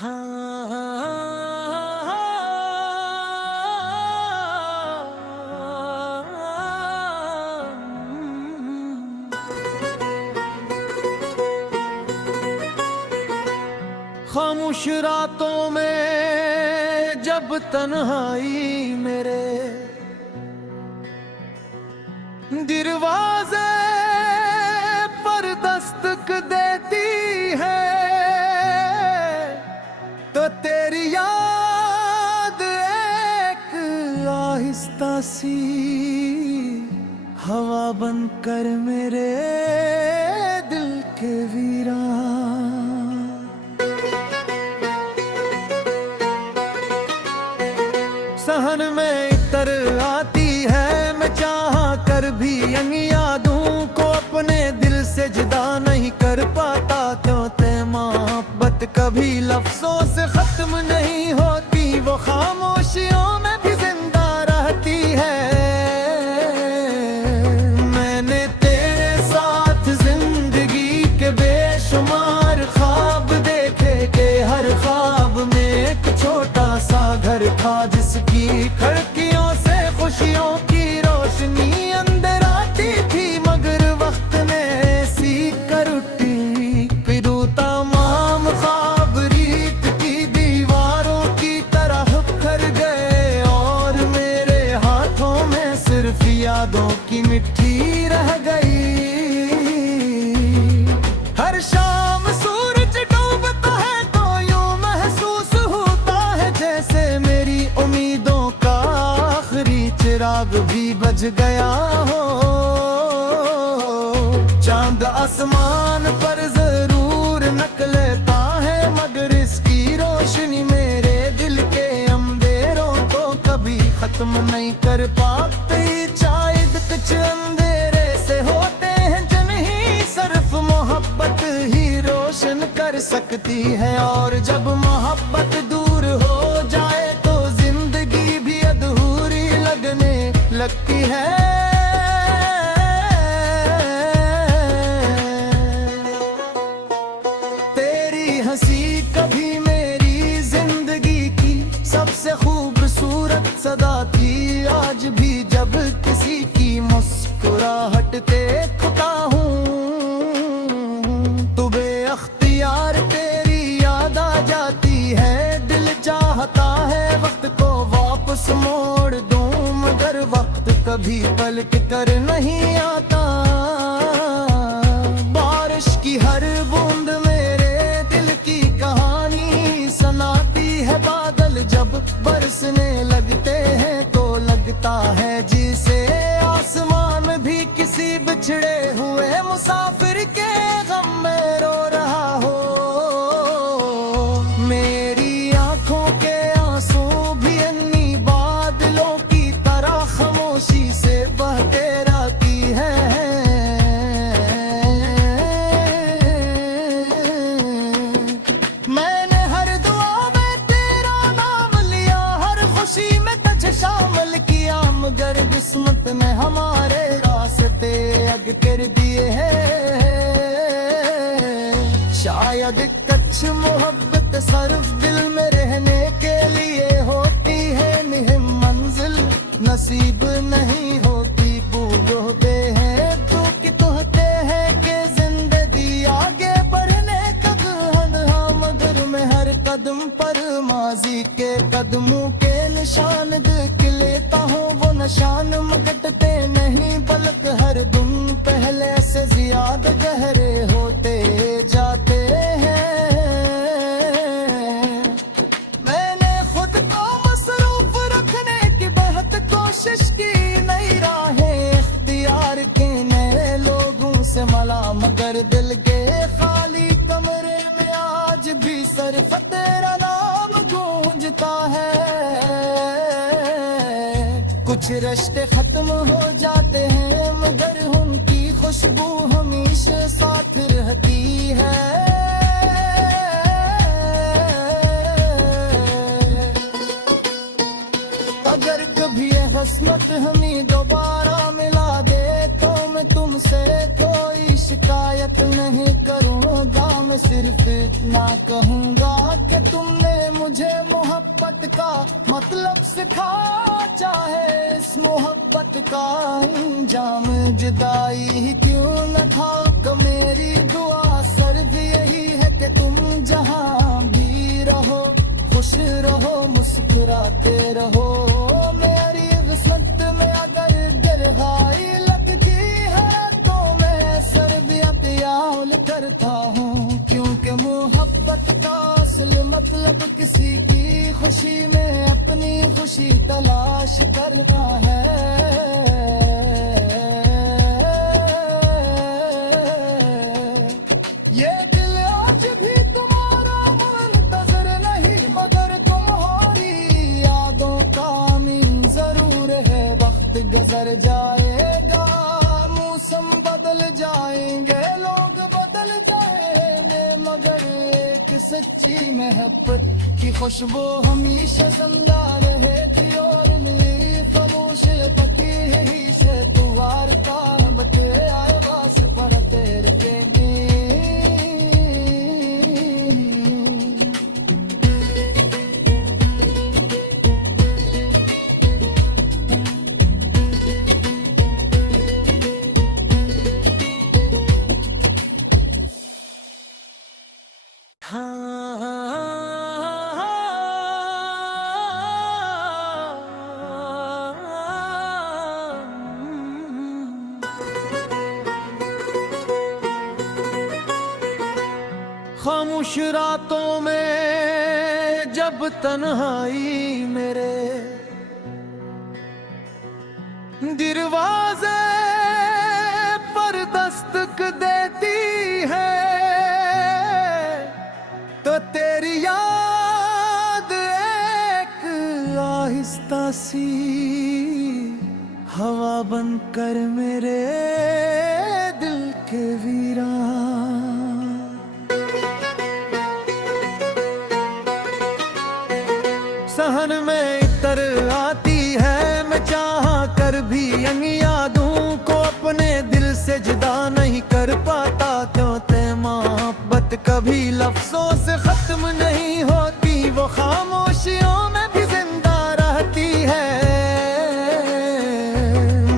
खामोश रातों में जब तन्हाई मेरे दरवाजे पर दस्तक देती है, तो तेरी याद एक आहिस्ता सी हवा बनकर मेरे दिल के वीरान। सहन में इतर आती है, मैं चाहा कर भी इन यादों को अपने दिल से जुदा नहीं कर पाता। क्यों ते मोहब्बत कभी लफ्जों से खत्म नहीं होती, वो खामोशियों में भी जिंदा रहती है। मैंने तेरे साथ जिंदगी के बेशुमार ख्वाब देखे के हर ख्वाब में एक छोटा सा घर था, जिसकी खिड़कियों से खुशियों की रोशनी अंदर आती थी। मगर वक्त ने सीख कर उठी फिरू तमाम ख्वाब रीत की दीवारों की तरह बिखर गए, और मेरे हाथों में सिर्फ यादों की मिट्टी रह गई। हर शाम सूरज डूबता है तो यूं महसूस होता है जैसे मेरी उम्मीदों का आखिरी चिराग भी बुझ गया हो। चांद आसमान पर जरूर निकलता है, मगर इसकी रोशनी मेरे दिल के अंधेरों को कभी खत्म नहीं कर पाती। शायद कुछ अंधेरे से होते हैं जो नहीं सिर्फ मोहब्बत ही रोशन कर सकती है, और जब मोहब्बत दूर हो जाए तो जिंदगी भी अधूरी लगने लगती है। तेरी हंसी कभी मेरी जिंदगी की सबसे खूबसूरत सदा थी, आज भी जब किसी की मुस्कुराहट देखता हूँ तो बेअख्तियार तेरी याद आ जाती है। दिल चाहता है वक्त को वापस मोड़ दूं, मगर वक्त कभी पलट कर नहीं आता। बारिश की हर बूंद मेरे दिल की कहानी सुनाती है। बादल जब बरसने लगते हैं तो लगता है जिसे आसमान भी किसी बिछड़े हुए मुसाफिर के गम में रो रहा हो। मेरी आंखों के आंसू भी अन्नी बादलों की तरह खामोशी से बहते रहती है। मैंने हर दुआ में तेरा नाम लिया, हर खुशी में तुझे शामिल किया, मगर किस्मत ने हमारे रास्ते अग कर दिए हैं। शायद कुछ मोहब्बत सिर्फ दिल में रहने के लिए होती है, मुहिम मंजिल नसीब नहीं होती। भूलोते हैं दुख कहते हैं कि जिंदगी आगे बढ़ने का हाँ, मगर मैं हर कदम पर माजी के कदमों के निशान देख लेता हूँ। वो निशान मगटते नहीं बल्कि हर दिन पहले से ज्यादा गहरे होते जाते हैं। मैंने खुद को मसरूफ रखने की बहुत कोशिश की, नई राहें इख्तियार के नए लोगों से मला, मगर दिल के खाली कमरे में आज भी सिर्फ तेरा नाम गूंजता है। कुछ रिश्ते खत्म हो जाते हैं मगर उनकी खुशबू हमेशा साथ रहती है। अगर कभी ये किस्मत हमें दोबारा मिला दे तो मैं तुमसे कोई शिकायत नहीं करूँगा। मैं सिर्फ इतना कहूँगा कि तुम मोहब्बत का मतलब सिखा, चाहे इस मोहब्बत का इंजाम जुदाई ही क्यों न था। मेरी दुआ सिर्फ यही है कि तुम जहां भी रहो, खुश रहो, मुस्कुराते रहो। मेरी किस्मत में अगर गहराई लगती है तो मैं सर भी अत्याल करता हूँ, क्योंकि मोहब्बत का असल मतलब किसी की खुशी में अपनी खुशी तलाश करना है। ये दिल आज भी तुम्हारा मुंतज़िर नहीं, मगर तुम्हारी यादों का अमीन जरूर है। वक्त गुजर जाएगा, मौसम बदल जाएंगे, लोग बदल जाएंगे, मगर एक सच्ची मोहब्बत की खुशबू हमेशा जिंदा रहेगी। और मेरी खामोश पकी यही से तू वारता बते आए वास पर तेरे के खामोश रातों में जब तन्हाई मेरे दरवाजे पर दस्तक देती है, तो तेरी याद एक आहिस्ता सी हवा बनकर मेरे दिल के वीरान। सहन में इतर आती है, मैं चाहा कर भी इन यादों को अपने दिल से जुदा नहीं कर पाता। क्यों ते मोहब्बत कभी लफ्जों से खत्म नहीं होती, वो खामोशियों में भी जिंदा रहती है।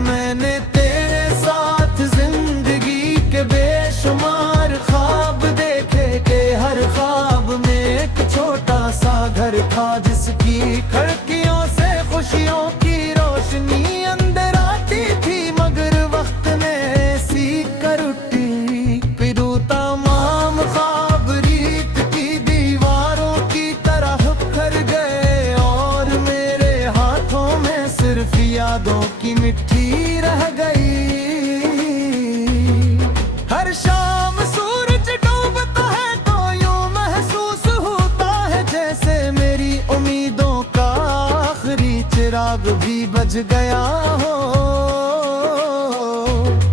मैंने तेरे साथ जिंदगी के बेशुमार ख्वाब देखे के हर ख्वाब में एक छोटा सा घर था, जिसकी खिड़कियों से खुशियों की रोशनी अंदर आती थी, मगर वक्त ने सी कर उठी फिरू तमाम ख्वाब रीत की दीवारों की तरह बिखर गए। और मेरे हाथों में सिर्फ यादों की मिट्टी रह गई। हर शाम सूरज डूबता है तो यूं महसूस होता है जैसे मेरी उम्मीदों का आखिरी चिराग भी बुझ गया हो।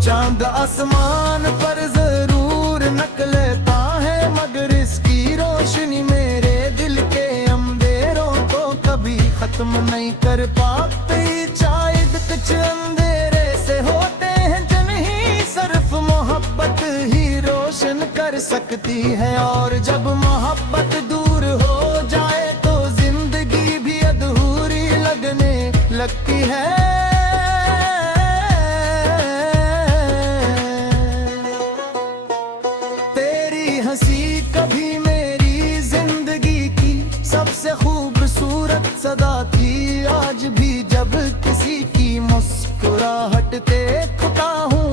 चांद आसमान पर जरूर निकलता है, मगर इसकी रोशनी मेरे दिल के अंधेरों को कभी खत्म नहीं कर पाती। शायद कुछ अंधेरे से होते हैं जो नहीं सिर्फ मोहब्बत ही रोशन कर सकती है। और जब मोहब्बत दूर हो जाए तो जिंदगी भी अधूरी लगने लगती है। तेरी हंसी कभी मेरी जिंदगी की सबसे खूबसूरत सदा थी। आज भी जब किसी की मुस्कुराहट देखता हूँ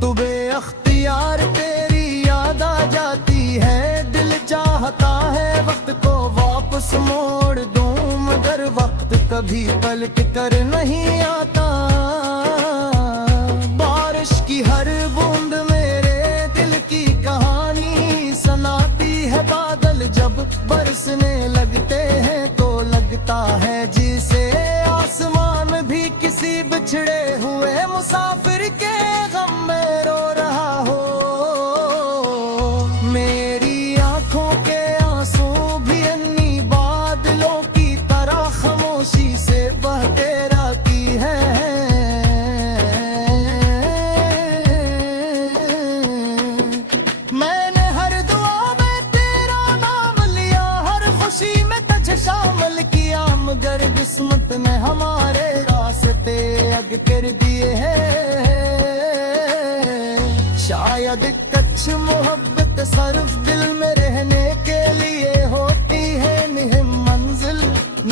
तो बेअख्तियार तेरी याद आ जाती है। दिल चाहता है वक्त को वापस मोड़ दूं, मगर वक्त कभी पलट कर नहीं आता। बारिश की हर बूंद मेरे दिल की कहानी सुनाती है। बादल जब बरसने लगते हैं तो लगता है जिसे आसमान भी किसी बिछड़े हुए मुसाफिर के गम में रो रहा हो। मेरी आंखों के आंसू भी अन्नी बादलों की तरह खामोशी से बहते रहती है। मैंने हर दुआ में तेरा नाम लिया, हर खुशी में मगर किस्मत ने हमारे रास्ते अग कर दिए हैं। शायद कच्छ मोहब्बत सिर्फ दिल में रहने के लिए होती है, मुहिम मंजिल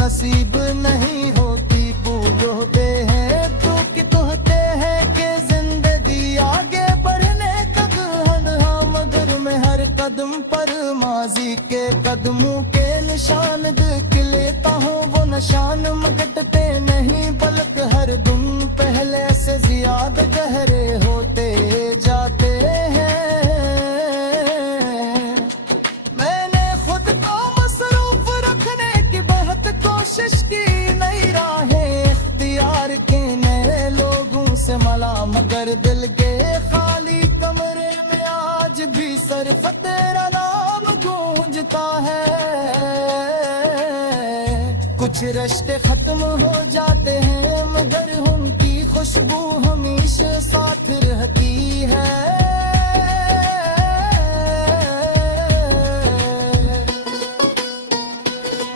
नसीब नहीं होती। बूझोते हैं तू कि कहते हैं कि जिंदगी आगे बढ़ने का गहन, हाँ मगर मैं हर कदम पर माजी के कदमों के निशान देख लेता हूँ। वो निशान मगटते नहीं बल्कि हर दिन पहले से ज्यादा गहरे होते जाते हैं। मैंने खुद को मसरूफ रखने की बहुत कोशिश की, नई राहें इख्तियार के नए लोगों से मला, मगर दिल के खाली कमरे में आज भी सिर्फ तेरा नाम गूंजता है। कुछ रिश्ते खत्म हो जाते हैं मगर उनकी खुशबू हमेशा साथ रहती है।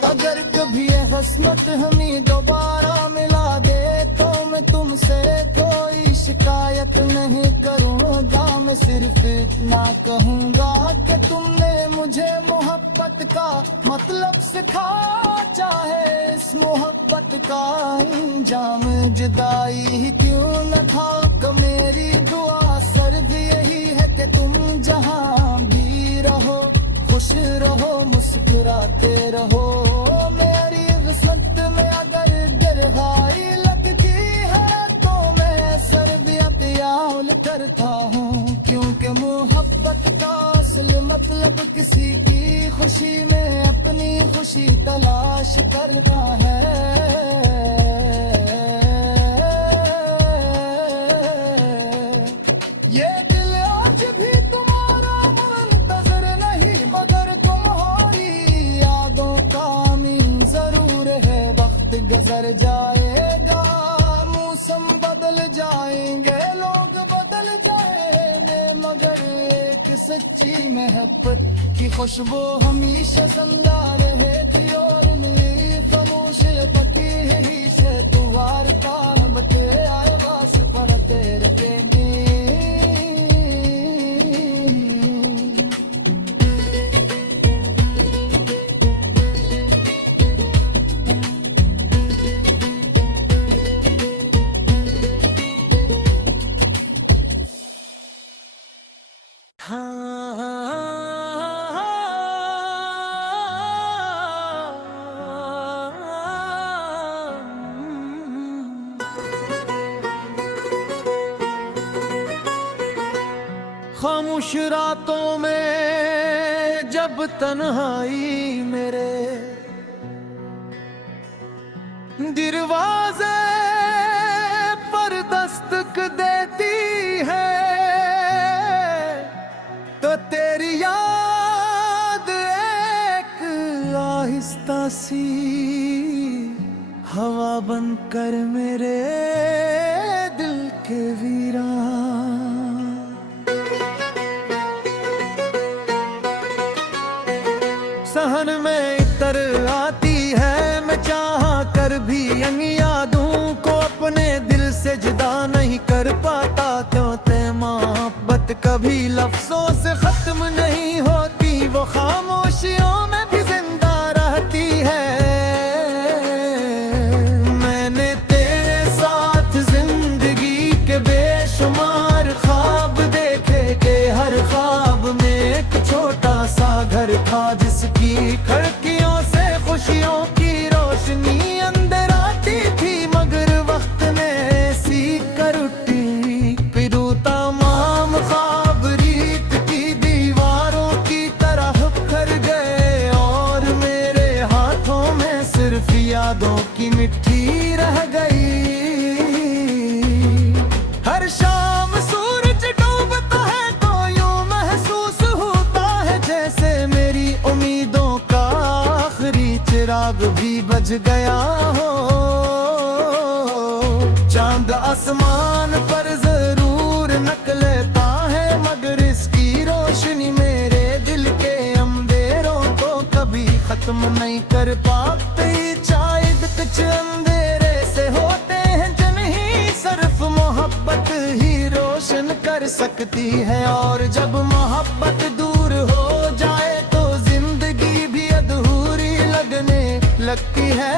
अगर कभी ये किस्मत हमें दोबारा मिला दे तो मैं तुमसे कोई शिकायत नहीं करूँगा। मैं सिर्फ इतना कहूँगा कि तुमने मुझे मोहब्बत का मतलब सिखाया, चाहे इस मोहब्बत का अंजाम जुदाई ही क्यों न था। कि मेरी दुआ सिर्फ यही है कि तुम जहाँ भी रहो खुश रहो मुस्कुराते रहो। मेरी किस्मत में अगर गहराई लगती है तो मैं सरबियत याल करता हूँ, क्योंकि मोहब्बत का असल मतलब किसी की खुशी में अपनी खुशी तलाश करना है। ये दिल आज भी तुम्हारा मुंतज़िर नहीं मगर तुम्हारी यादों का अमीन जरूर है। वक्त गुजर जाएगा, मौसम बदल जाएंगे, लोग बदल जाएंगे, मगर एक सच्ची मोहब्बत की खुशबू हमेशा जिंदा रहती। और मेरी खामोश पकी यही से तू वारता बते आए बस पर तेरे प्रेमी। खामोश रातों में जब तन्हाई मेरे दरवाजे पर दस्तक देती है तो तेरी याद एक आहिस्ता सी हवा बनकर मेरे दिल के वीरान। सहन में इतर आती है मैं चाहा कर भी इन यादों को अपने दिल से जुदा नहीं कर पाता। क्यों ते मोहब्बत कभी लफ्जों से खत्म नहीं होती, वो खामोशियों में भी जिंदा रहती है। मैंने तेरे साथ जिंदगी के बेशुमार ख्वाब देखे के हर ख्वाब में एक छोटा सा घर था जिसकी खिड़कियों से खुशियों की रोशनी अंदर आती थी, मगर वक्त ने सी कर उठी फिरू तमाम ख्वाब रीत की दीवारों की तरह बिखर गए और मेरे हाथों में सिर्फ यादों की मिट्टी रह गई। हर शाम सूरज डूबता है तो यूं महसूस होता है जैसे मेरी उम्मीदों का आखिरी चिराग भी बुझ गया हो। चांद आसमान पर जरूर निकलता है मगर इसकी रोशनी मेरे दिल के अंधेरों को कभी खत्म नहीं कर पाती। शायद बिच अंधेरे से होते हैं जन ही, सिर्फ मोहब्बत ही रोशन कर सकती है। और जब मोहब्बत दूर हो जाए तो जिंदगी भी अधूरी लगने लगती है।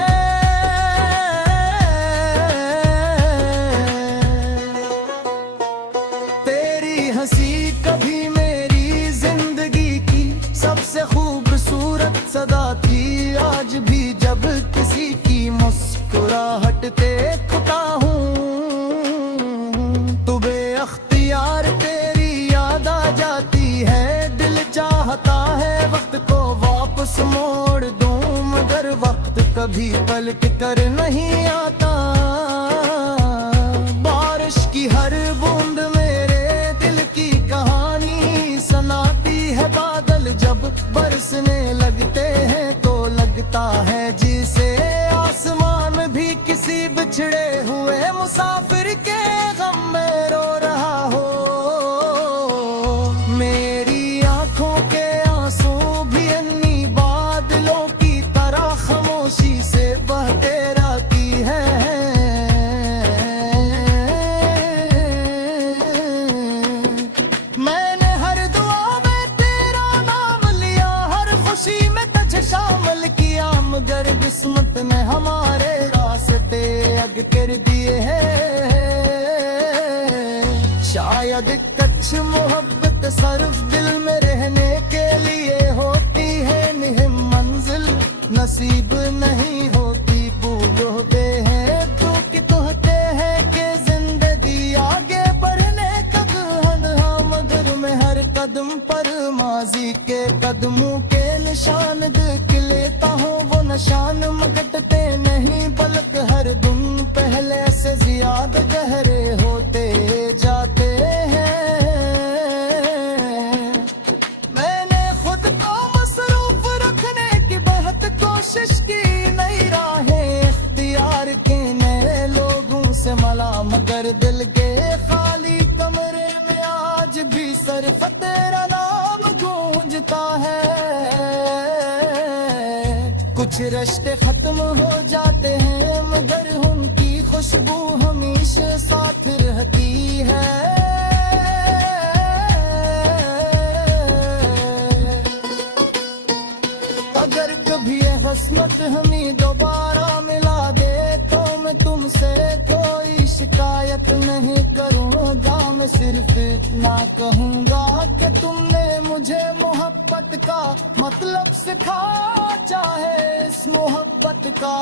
तेरी हंसी कभी मेरी जिंदगी की सबसे खूबसूरत सदा थी। आज भी जब किसी की मुस्कुराहट देखता हूँ तो बेअख्तियार तेरी याद आ जाती है। दिल चाहता है वक्त को वापस मोड़ दूं, मगर वक्त कभी पलट कर नहीं आता। बारिश की हर बूंद मेरे दिल की कहानी सुनाती है। बादल जब बरसने लगते हैं तो लगता है जिसे आसमान भी किसी बिछड़े हुए मुसाफिर के गम में रो रहा हो। मेरी आंखों के आंसू भी अन्नी बादलों की तरह खामोशी से बहते रहती है। मैंने हर दुआ में तेरा नाम लिया, हर खुशी में तुझे शामिल किया, मगर किस्मत ने हमारे रास्ते अग कर दिए हैं। शायद कच्छ मोहब्बत सिर्फ दिल में रहने के लिए होती है, मुहिम मंजिल नसीब नहीं होती। भूलोगे हैं तो कि कहते हैं कि जिंदगी आगे बढ़ने का गहन, मगर मैं हर कदम पर माजी के कदमों के निशान देख लेता हूँ। वो निशान मगटते नहीं बल्कि हर दिन पहले से ज्यादा गहरे होते जाते हैं। मैंने खुद को मसरूफ रखने की बहुत कोशिश की, नई राहें इख्तियार के नए लोगों से मला, मगर दिल के खाली कमरे में आज भी सिर्फ तेरा नाम गूंजता है। कुछ रिश्ते खत्म हो जाते हैं मगर उनकी खुशबू हमेशा साथ रहती है। अगर कभी ये किस्मत हमें दोबारा मिला दे तो मैं तुमसे कोई शिकायत नहीं करूँगा। मैं सिर्फ इतना कहूँगा कि तुमने मुझे मोहब्बत का मतलब सिखाया, चाहे इस मोहब्बत का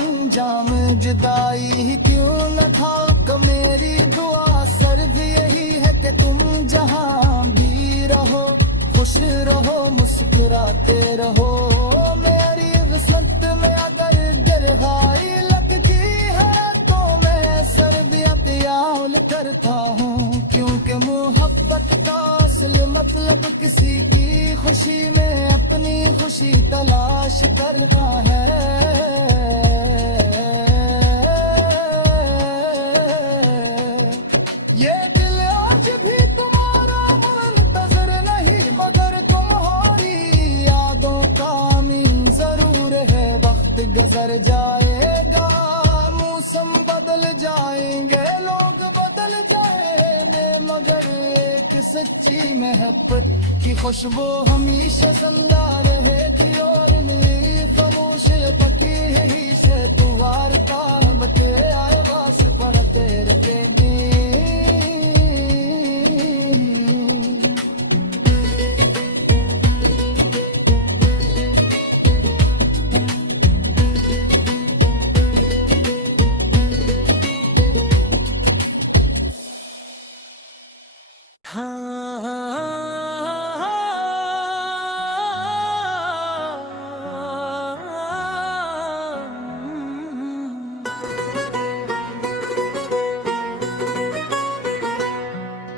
इंजाम जुदाई ही क्यों न था। कि मेरी दुआ सिर्फ यही है कि तुम जहाँ भी रहो खुश रहो मुस्कुराते रहो। मेरी किस्मत में अगर गहराई लगती है तो मैं सरबियत याल करता हूँ, क्योंकि मोहब्बत का असल मतलब किसी की खुशी में अपनी खुशी तलाश करना है। ये दिल आज भी तुम्हारा मुंतज़िर नहीं, मगर तुम्हारी यादों का अमीन जरूर है। वक्त गुजर जाएगा, मौसम बदल जाएंगे, लोग बदल जाएंगे, मगर एक सच्ची मोहब्बत की खुशबू हमेशा जिंदा रहेगी। और मेरी खामोश पकी यही से तू वारता बते आए वास पर तेरे प्रेमी।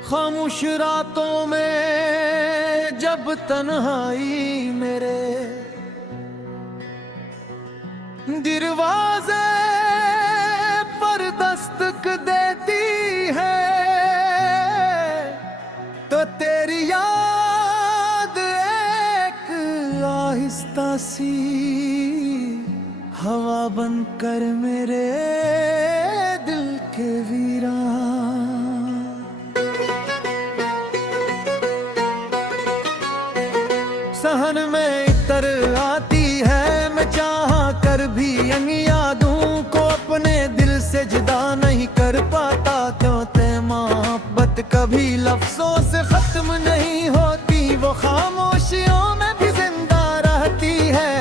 खामोश रातों में जब तन्हाई मेरे दरवाजे पर दस्तक देती है, तो तेरी याद एक आहिस्ता सी हवा बनकर मेरे दिल के वीरान। सहन में इतर आती है, मैं चाहा कर भी इन यादों को अपने दिल से जुदा नहीं कर पाता। क्यों ते मोहब्बत कभी लफ्जों से खत्म नहीं होती, वो खामोशियों में भी जिंदा रहती है।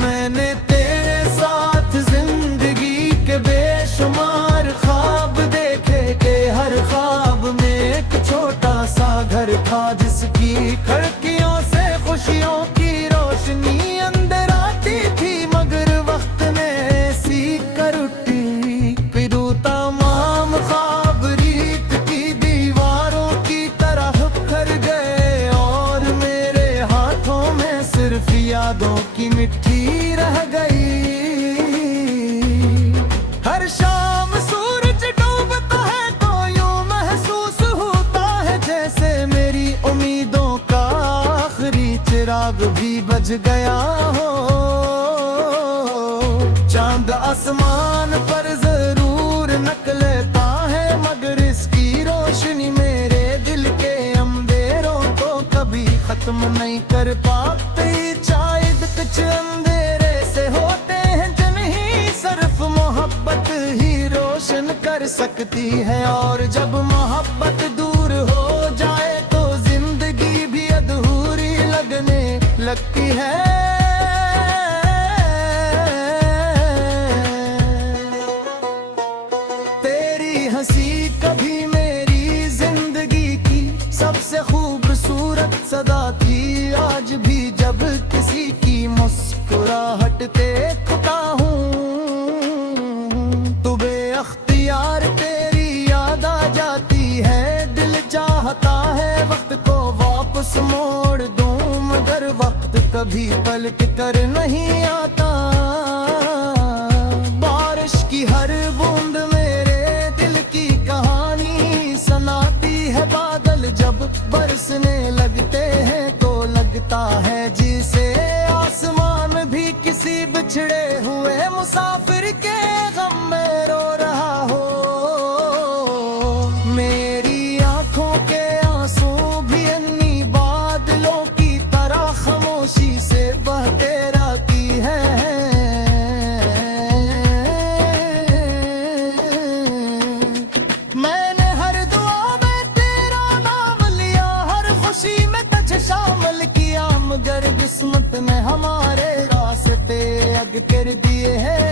मैंने तेरे साथ जिंदगी के बेशुमार ख्वाब देखे के हर ख्वाब में एक छोटा सा घर था, जिसकी खिड़कियों से खुशियों की रोशनी अंदर आती थी। मगर वक्त ने सीख कर उठी फिरू तमाम ख्वाब रीत की दीवारों की तरह बिखर गए, और मेरे हाथों में सिर्फ यादों की मिट्टी रह गई। हर शाम सूरज डूबता है तो यूं महसूस होता है जैसे मेरी उम्मीदों का आखिरी चिराग भी बुझ गया हो। चांद आसमान पर जरूर निकलता है, मगर इसकी रोशनी मेरे दिल के अंधेरों को कभी खत्म नहीं कर पाती। शायद कुछ अंधेरे से होते हैं जो नहीं सिर्फ मोहब्बत ही रोशन कर सकती है, और जब मोहब्बत दूर हो जाए तो जिंदगी भी अधूरी लगने लगती है। तेरी हंसी कभी मेरी जिंदगी की सबसे खूबसूरत सदा थी, आज भी जब किसी की मुस्कुराहट देखता हूँ तो बेअख्तियार तेरी याद आ जाती है। दिल चाहता है वक्त को वापस मोड़ दूं, मगर वक्त कभी पलट कर नहीं आता। बारिश की हर बूंद मेरे दिल की कहानी सुनाती है। बादल जब बरसने लगते हैं तो लगता है जिसे आसमान भी किसी बिछड़े हुए मुसाफिर के गम में रो रहा हो। मेरी आंखों के आंसू भी अन्नी बादलों की तरह खामोशी से बहते रहती है। मैंने हर दुआ में तेरा नाम लिया, हर खुशी में तुझे शामिल किया, मगर किस्मत ने हमारे रास्ते अग कर दिए हैं।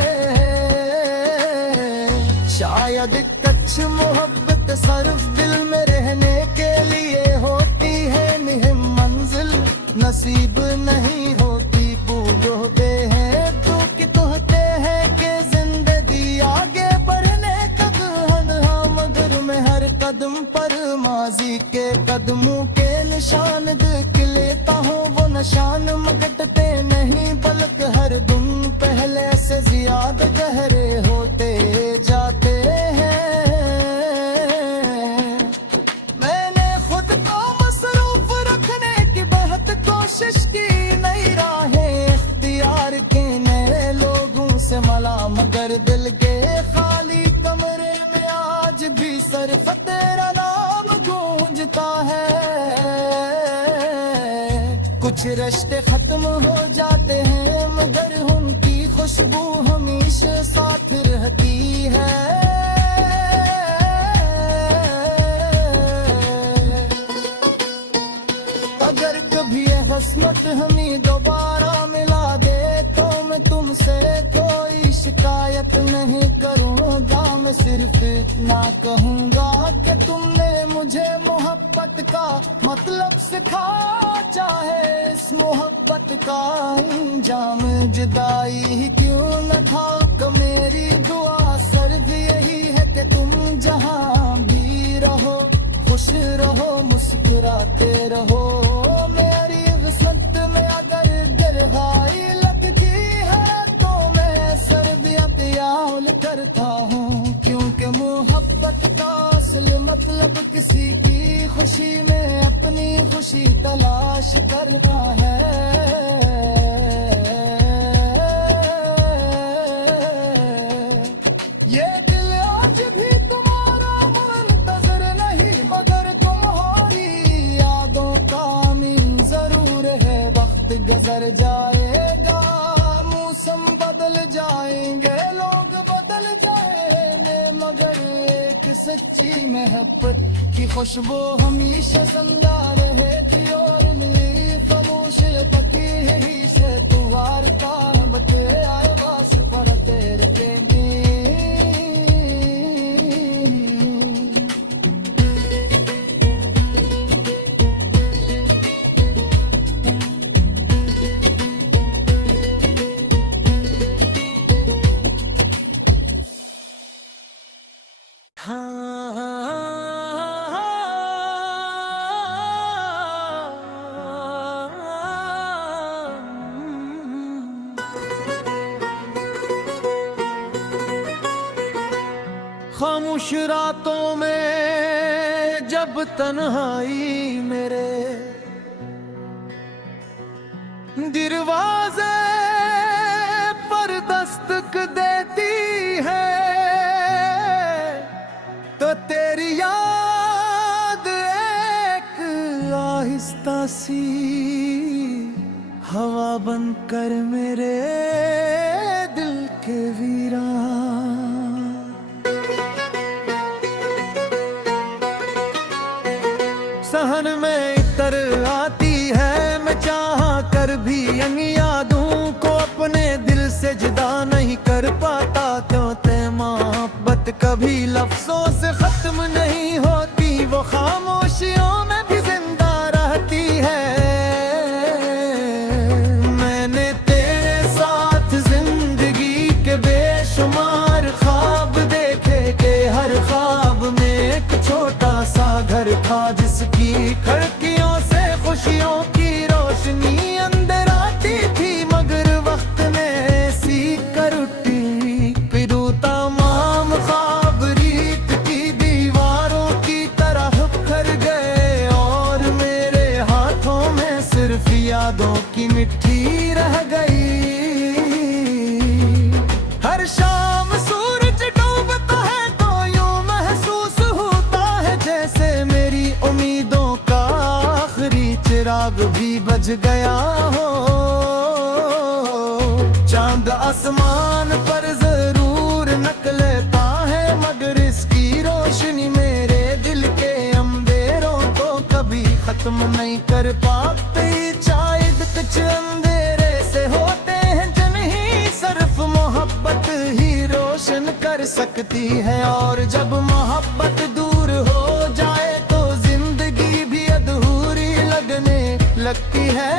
शायद कुछ मोहब्बत सिर्फ दिल में रहने के लिए होती है, मुहिम मंजिल नसीब नहीं होती। पूछते हैं तो कि कहते हैं कि जिंदगी आगे बढ़ने कब हंधा, मगर मैं हर कदम पर माजी के कदमों के निशान देख लेता हूँ। वो निशान मगटते नहीं बल्कि हर दिन पहले से ज्यादा गहरे होते जाते हैं। मैंने खुद को मसरूफ रखने की बहुत कोशिश की, नई राहें इख्तियार की, नए लोगों से मला, मगर दिल के खाली कमरे में आज भी सिर्फ तेरा नाम गूंजता है। कुछ रिश्ते खत्म हो जाते हैं मगर उनकी खुशबू हमेशा साथ रहती है। अगर कभी ये किस्मत हमें दोबारा मिला दे तो मैं तुमसे कोई शिकायत नहीं करूँगा। मैं सिर्फ इतना कहूँगा कि तुमने मुझे मोहब्बत का मतलब सिखाया, चाहे इस मोहब्बत का इंजाम जुदाई ही क्यों न था। मेरी दुआ सिर्फ यही है कि तुम जहाँ भी रहो खुश रहो मुस्कुराते रहो। मेरी किस्मत में अगर गहराई लगती है तो मैं सरबियत याद करता हूँ, क्योंकि मोहब्बत का असल मतलब किसी की खुशी में अपनी खुशी तलाश करना है। गुजर जाएगा, मौसम बदल जाएंगे, लोग बदल जाएंगे, मगर एक सच्ची मोहब्बत की खुशबू हमेशा जिंदा रहेगी। और मेरी खामोश पकी यही से तू वारता बते आए वास पर तेरे देंगे। खामोश रातों में जब तन्हाई मेरे दरवाजे पर दस्तक देती है, तो तेरी याद एक आहिस्ता सी हवा बनकर मेरे दिल के वीरान। सहन में इतर आती है, मैं चाहा कर भी इन यादों को अपने दिल से जुदा नहीं कर पाता। क्यों ते मोहब्बत कभी लफ्जों से खत्म नहीं होती, वो खामोशियों में भी जिंदा रहती है। मैंने तेरे साथ जिंदगी के बेशुमार ख्वाब देखे के हर ख्वाब में एक छोटा सा घर था, जिसकी खिड़कियों से खुशियों की रोशनी अंदर आती थी, मगर वक्त ने सी कर उठी फिरू तमाम ख्वाब रीत की दीवारों की तरह बिखर गए, और मेरे हाथों में सिर्फ यादों की मिट्टी रह गई। हर शाम सूरज डूबता है तो यूं महसूस होता है जैसे मेरी उम्मीदों का आखिरी चिराग भी बुझ गया हो। चांद आसमान पर जरूर निकलता है, मगर इसकी रोशनी मेरे दिल के अंधेरों को कभी खत्म नहीं कर पाती। शायद कुछ अंधेरे से होते हैं जो नहीं सिर्फ मोहब्बत ही रोशन कर सकती है, और जब मोहब्बत दूर हो जाए तो जिंदगी भी अधूरी लगने लगती है।